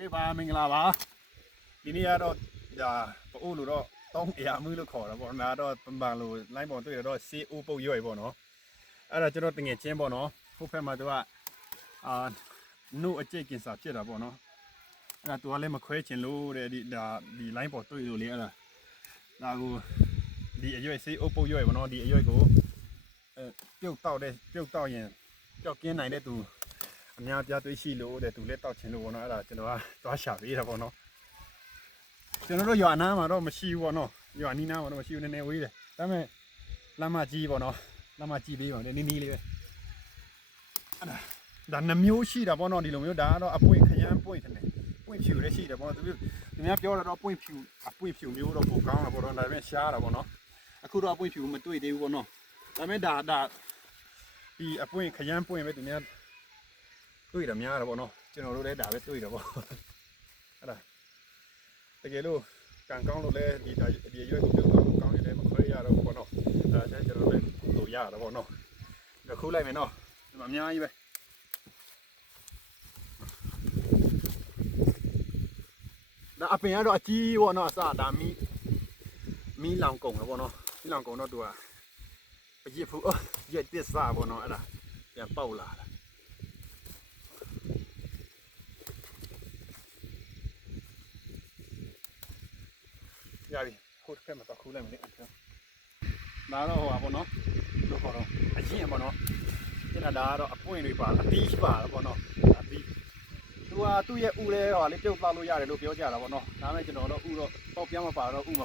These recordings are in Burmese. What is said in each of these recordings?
เคပါမင်္ဂလာပါဒီနေ့ကတော့ဒါပအိုးလို့တော့တောင်းအရာမှုလို့ခေါ်တာပေါ့နာတော့ပန်ပန်လို့ line ပေါ်တွေ့ရတော့ CO ပုတ်ရွယ်ပေါ့နော်အဲ့ဒါကျွန်တော်တငယ်ချင်းပေါ့နော်ဟိုဘက်မှာသူကအာနုအကျိတ်ကင်စာဖြစ်တာပေါ့နော်အဲ့ဒါသူကလည်းမခွဲချင်လို့တဲ့ဒီဒါဒီ line ပေါ်တွေ့လို့လေအဲ့ဒါဒါကိုဒီအရွယ် CO ပုတ်ရွယ်ပေါ့နော်ဒီအရွယ်ကိုအဲပြုတ်တောက်တဲ့ပြုတ်တောက်ရင်ကြောက်ကင်းနိုင်တဲ့သူ အများပြားတွေးရှိလို့တဲ့သူလည်းတောက်ချင်လို့ပေါ့နော်အဲ့ဒါကျွန်တော်ကသွားရှာပေးတာပေါ့နော်ကျွန်တော်တို့ရွာနားမှာတော့မရှိဘူးပေါ့နော်ရွာနီးနားမှာတော့မရှိဘူးနည်းနည်းဝေးတယ်ဒါပေမဲ့လမ်းမကြီးပေါ့နော်လမ်းမကြီးပေးပါနဲ့နီးနီးလေးပဲအဲ့ဒါဒါနှမျိုးရှိတာပေါ့နော်ဒီလိုမျိုးဒါကတော့အပွင့်ခရမ်းပွင့်တယ်ပွင့်ဖြူလည်းရှိတယ်ပေါ့နော်သူတို့သူများပြောတော့ပွင့်ဖြူအပွင့်ဖြူမျိုးတော့ပိုကောင်းတာပေါ့နော်ဒါပေမဲ့ရှားတာပေါ့နော်အခုတော့အပွင့်ဖြူမတွေ့သေးဘူးပေါ့နော်ဒါပေမဲ့ဒါဒါဒီအပွင့်ခရမ်းပွင့်ပဲသူများ တွေ့တာများတာပေါ့နော်ကျွန်တော်တို့လည်းဒါပဲတွေ့တာပေါ့အဲ့ဒါတကယ်လို့ကံကောင်းလို့လည်းဒီဒီရွက်ကိုပြုတ်သွားလို့ကောင်းရင်လည်းမခွဲရတော့ဘူးပေါ့နော်အဲ့ဒါကျွန်တော်လည်းကုသိုလ်ရတာပေါ့နော်ဒါခိုးလိုက်မယ်နော်ဒီမှာအများကြီးပဲဒါအပင်ကတော့အကြီးပေါ့နော်အစဒါမီမီလောင်ကုံတော့ပေါ့နော်မီလောင်ကုံတော့သူကပရစ်ဖူးရက်တစ်စပေါ့နော်အဲ့ဒါပြန်ပေါက်လာတာ ရပြီခုတစ်ဖက်မှာတော့ခူးလိုက်မယ်လေအဲ့ဒါဒါတော့ဟိုပါပေါ့နော်လို့ခေါ်တော့အရင်ပေါ့နော်ဒီနာဒါကတော့အပွင့်တွေပါအသီးပါပေါ့နော်အသီးသူကသူ့ရဲ့ဥလဲဟိုလေးပြုတ်သွားလို့ရတယ်လို့ပြောကြတာပေါ့နော်ဒါမဲ့ကျွန်တော်တော့ဥတော့ပေါက်ပြားမပါတော့ဥမ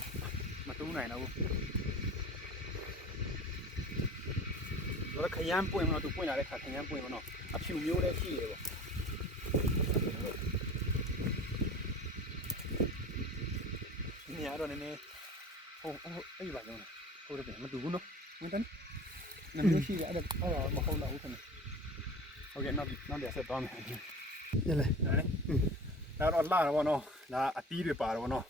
မတူးနိုင်တော့ဘူးတော့ခရမ်းပွင့်မလို့သူပွင့်လာတဲ့ခါခရမ်းပွင့်မလို့အဖြူမျိုးလည်းရှိတယ်ပေါ့ နေရာတော့နည်းနည်းဟိုဟိုအဲ့ဒီပါလုံးဟိုတည်းမတူဘူးနော်ဝင်တန်းနည်းနည်းရှိတယ်အဲ့ဒါအဲ့ဒါမဟုတ်တော့ဘူးခဏဟုတ်ကဲ့နောက်နောက်ပြန်ဆက်သွားမယ်ရလေဒါတော့လာတော့ဗောနော်ဒါအတီးတွေပါတော့ဗောနော်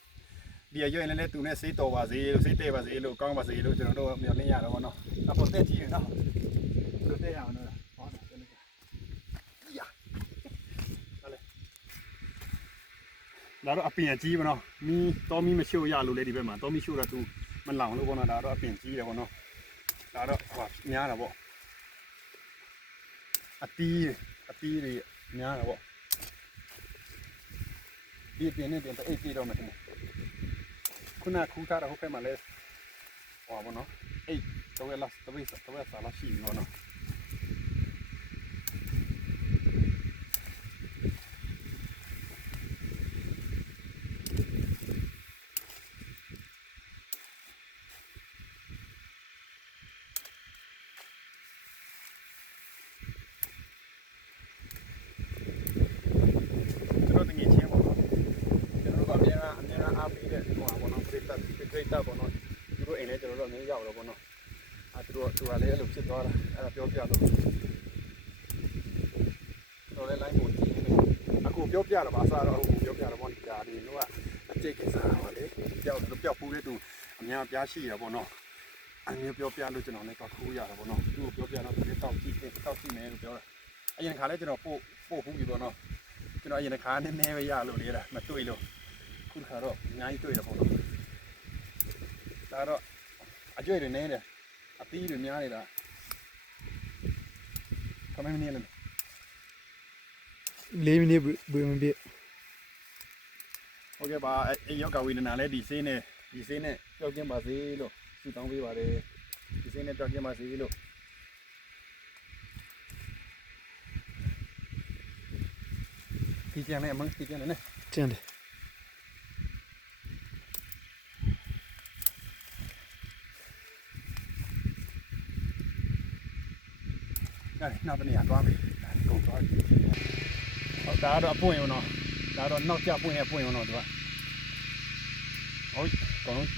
ဒီအရွယ်လည်းလည်းသူနဲ့စေးတော်ပါစေလို့စေးတဲ့ပါစေလို့ကောင်းပါစေလို့ကျွန်တော်တို့မျှော်လင့်ရတော့ဗောနော်အပေါ်တက်ကြည့်ရနော်ဆိုတဲ့ရအောင်နော်ဟောတယ်ကျွန်တော်ရဟလေ ဒါတော့အပင်အကြီးဗောနော်မီတော်မီမရှို့ရလို့လေဒီဘက်မှာတော်မီရှို့တော့သူမလောင်လို့ဗောနော်ဒါတော့အပင်ကြီးတယ်ဗောနော်ဒါတော့ဟောများတာဗောအတီးအတီးတွေများတာဗောဒီပြင်နေပြင်တော့အိတ်ပြေတော့မယ်ခင်ဗျခုနခူးထားတာဟုတ်ဖက်မှာလဲဟောပါနော်အိတ်တော့ရလာတော့ရတော့ရစားလာရှိပြီနော်ကျွန်တော်တငယ်ချင်းပေါ့နော်ကျွန်တော်တို့ကအများအများအားပေးတဲ့ဟိုပါ ပေါ့နော်ပရိသတ်ပရိသတ်ပေါ့နော်သူတို့အိမ်လဲကျွန်တော်တို့အများရောက်တော့ပေါ့နော်အဲသူတို့သူကလည်းအဲ့လိုဖြစ်သွားတာအဲ့ဒါပြောပြလို့တော့လည်း line ကိုကြည့်နေအခုပြောပြတော့ပါအစားတော့အခုပြောပြတော့ပေါ့ဒီကားဒီတို့ကအကျိတ်ကိစ္စပါလေပျောက်ပျောက်ပူးတဲ့သူအများပြားရှိရပေါ့နော်အမျိုးပြောပြလို့ကျွန်တော်လည်းတော့ခိုးရတာပေါ့နော်သူ့ကိုပြောပြတော့သူလည်းတောက်ကြည့်တောက်ကြည့်မယ်လို့ပြောတာအရင်ခါလဲကျွန်တော်ပို့ပို့ဘူးပြီပေါ့နော်ကျွန်တော်အရင်တစ်ခါနည်းနည်းပဲရလို့လေလားမတွေ့လို့ခုတစ်ခါတော့အများကြီးတွေ့တယ်ပေါ့နော် ဒါတော့အကျွေးတွေနေတယ်အသီးတွေများနေတာခမင်းမနေလို့၄မိနစ်ဘယ်မပြည့်ဟုတ်ကဲ့ပါအဲရောက်ကဝေဒနာလဲဒီဆေးနဲ့ဒီဆေးနဲ့ကြောက်ကျင်ပါစေလို့ဆုတောင်းပေးပါတယ်ဒီဆေးနဲ့ကြောက်ကျင်ပါစေလို့ဒီကျန်နဲ့အမန်းဒီကျန်နဲ့ကျန်တယ် ဒါနောက်တနေရာသွားမယ်ဒါကုန်သွားပြီဟုတ်ဒါကတော့အပွင့်ရောနော်ဒါတော့နောက်ကျပွင့်ရပွင့်ရောနော်သူကဟုတ်ကောင်း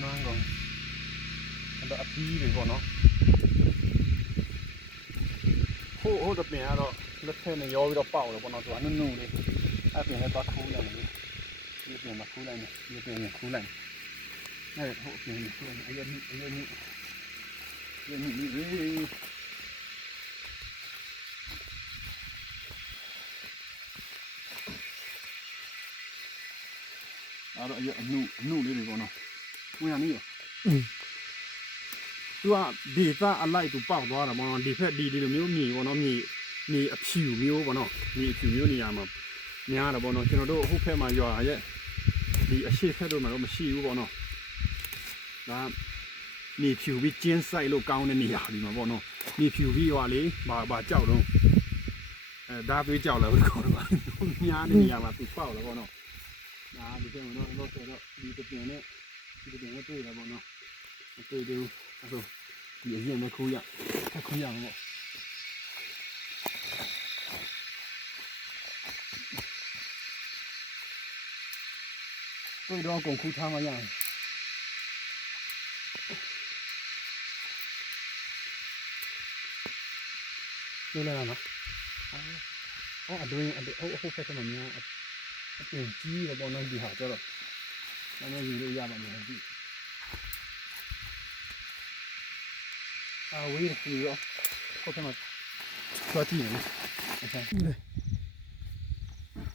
နန်းကောင်းအဲ့တော့အပီးတွေပေါ့နော်ဟိုဟိုတပင်ကတော့လက်ထက်နဲ့ရောပြီးတော့ပေါက်တယ်ပေါ့နော်သူကနုံနုံလေးအဲ့ပင်လည်းသွားခူးလိုက်မယ်ဒီပင်မှာခူးလိုက်မယ်ဒီပင်မှာခူးလိုက်မယ်အဲ့ဟိုပင်မှာခူးလိုက်မယ်အဲ့ရမြအဲ့ရမြအဲ့ရမြဟ ဒါ တော့အရအနှုအနှုလေးတွေပေါ့နော်ဝင်ရနည်းရောอืมသူကဒီသားအလိုက်သူပေါက်သွားတာပေါ့နော်ဒီဖက်ဒီဒီလိုမျိုးမြေပေါ့နော်မြေမြေအဖြူမျိုးပေါ့နော်မြေအဖြူမျိုးနေရာမှာများတာပေါ့နော်ကျွန်တော်တို့အခုဖက်မှာရွာရဲ့ဒီအရှိဖက်တို့မှာတော့မရှိဘူးပေါ့နော်ဒါမြေဖြူပြီးကျင်းဆိုင်လို့ကောင်းတဲ့နေရာဒီမှာပေါ့နော်မြေဖြူပြီးဟွာလေဘာဘာကြောက်တော့အဲဒါသွေးကြောက်လာဘူးကောင်းတော့များတဲ့နေရာမှာသူပေါက်လာပေါ့နော် ဒါဒီကမှာတော့တော့ဆိုတော့ဒီတပြန်နဲ့ဒီတပြန်နဲ့တွေ့တာပေါ့နော်မတွေ့သေးဘူးအဲ့တော့ဒီအရင်မခိုးရထက်ခိုးရမှာပေါ့တွေ့တော့ကုန်ခူးထားမှရတယ်လို့လာနော်အော်အတွင်းအတွင်းဟိုဟိုဖက်ကမှများ အပြင်ကြီးတော့ပေါ့နော်ဒီဟာကျတော့နည်းနည်းယူလို့ရပါမယ်ဒီအာဝေးယူရောဟိုဖက်မှာသွားကြည့်နေနော်အဲ့ဒါလေ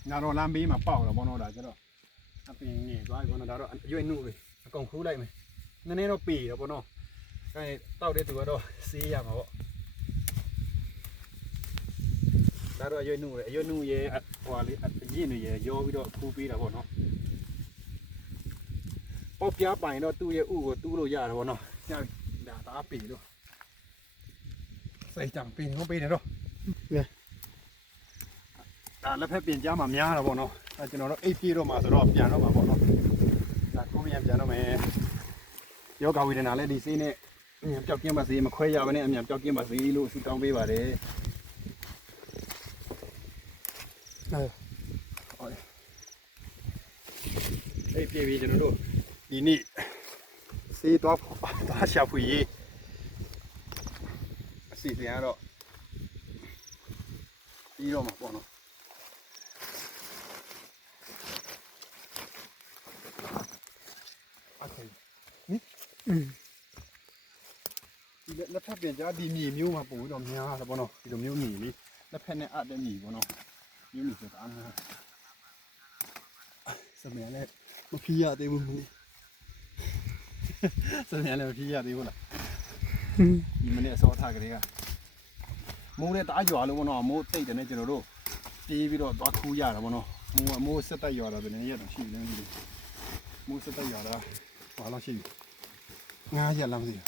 ငါတော့လမ်းဘေးမှာပေါက်တော့ဘောနော်ဒါကျတော့အပင်နေသွားပြီဘောနော်ဒါတော့အရွယ်နှုတ်ပဲအကုန်ခူးလိုက်မယ်နည်းနည်းတော့ပေတော့ဘောနော်အဲတောက်တဲ့သူကတော့စေးရမှာပေါ့ ဒါတော့အရွယ်နှုတ်ပဲအရွယ်နှုတ်ရဲ့ဟိုဟာလေးအရင်တွေရဲ့ရောပြီးတော့ခူးပေးတာပေါ့နော်ပေါက်ပြားပိုင်တော့သူ့ရဲ့ဥကိုတူးလို့ရတယ်ဘောနော်ညဒါဒါပေတော့စိတ်ကြံပေနေတော့ပေနေတော့ဒါလက်ဖက်ပြင်ကြားမှာများတာပေါ့နော်အဲကျွန်တော်တို့အိတ်ပြေတော့မှာဆိုတော့ပြန်တော့မှာပေါ့နော်ဒါကိုပြန်ပြန်တော့မယ်ယောဂဝေဒနာလည်းဒီစေးနဲ့အမြန်ပျောက်ကင်းပါစေမခွဲရဘဲနဲ့အမြန်ပျောက်ကင်းပါစေလို့ဆုတောင်းပေးပါတယ် မှန်ဟုတ်တယ်အဲ့ပြေပြီကျွန်တော်တို့ဒီနေ့စေးသွားသွားရှာဖွေရေးအစီအစဉ်ကတော့ပြီးတော့မှာပေါ့နော်အဲ့ဒီอืมဒီလက်ဖက်ပင်ကြားဒီမြေမျိုးမှာပုံတော့များတာပေါ့နော်ဒီလိုမျိုးညီလေးလက်ဖက်နဲ့အပ်တဲ့ညီပေါ့နော် မျိုးမြေဆိုတာအများစမရလည်းမဖြီးရသေးဘူးမင်းစမရလည်းမဖြီးရသေးဘူးလားอืมဒီမနေ့အစောထားကလေးကမိုးနဲ့တအားရွာလို့ပေါ့နော်မိုးတိတ်တယ်နဲ့ကျွန်တော်တို့တီးပြီးတော့သွားခူးရတာပေါ့နော်မိုးကမိုးဆက်တက်ရွာတာဘယ်နည်းရက်တော့ရှိတယ်မသိဘူးမိုးဆက်တက်ရွာတာဘာလို့ရှိပြီငါးရက်လားမသိဘူး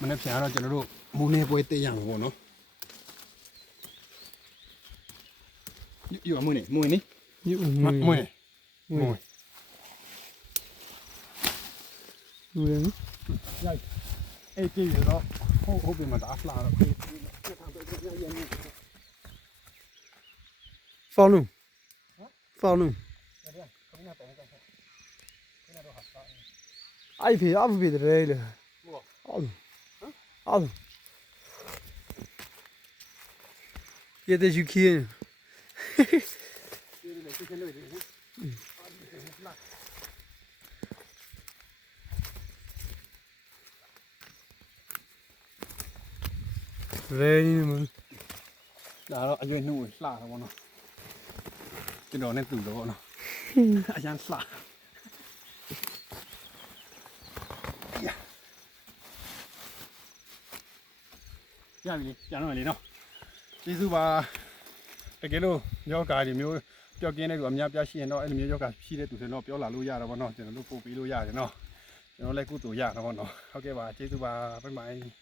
မနေ့ပြန်တော့ကျွန်တော်တို့မူနေပွဲတက်ရမှာပေါ့နော် ယူအမွေနေမွေနေညူမမွေမွေမွေလူလည်းနော်ရိုက်အေးကြည့်ရတော့ဟုတ်ဟုတ်ပြီမတားဖလာတော့ခေးဖောက်လုံးဖောက်လုံးရတယ်ခဏတော့တော့ခဏတော့ဟာအဲ့ဖေအဖေတဲ့လေဟုတ်အော်အော်ရတဲ့ယူခင်းဒီလေစိတ်လေးတွေဟင်ရဲနေမှာဒါတော့အရွယ် နှုတ်လှတာပေါ့နော်ကျွန်တော်နဲ့တူတော့ပေါ့နော်အရန်လှရပြီလေပြန်တော့မယ်လေနော်ကျေးဇူးပါ တကယ်လို့ယောဂါဒီမျိုးပျောက်ကင်းတဲ့သူအများပြားရှိရင်တော့အဲ့လိုမျိုးယောဂါရှိတဲ့သူဆိုတော့ပြောလာလို့ရတာပေါ့နော်ကျွန်တော်တို့ပို့ပေးလို့ရတယ်နော်ကျွန်တော်လည်းကုသိုလ်ရတာပေါ့နော်ဟုတ်ကဲ့ပါကျေးဇူးပါဘိုင်ဘိုင်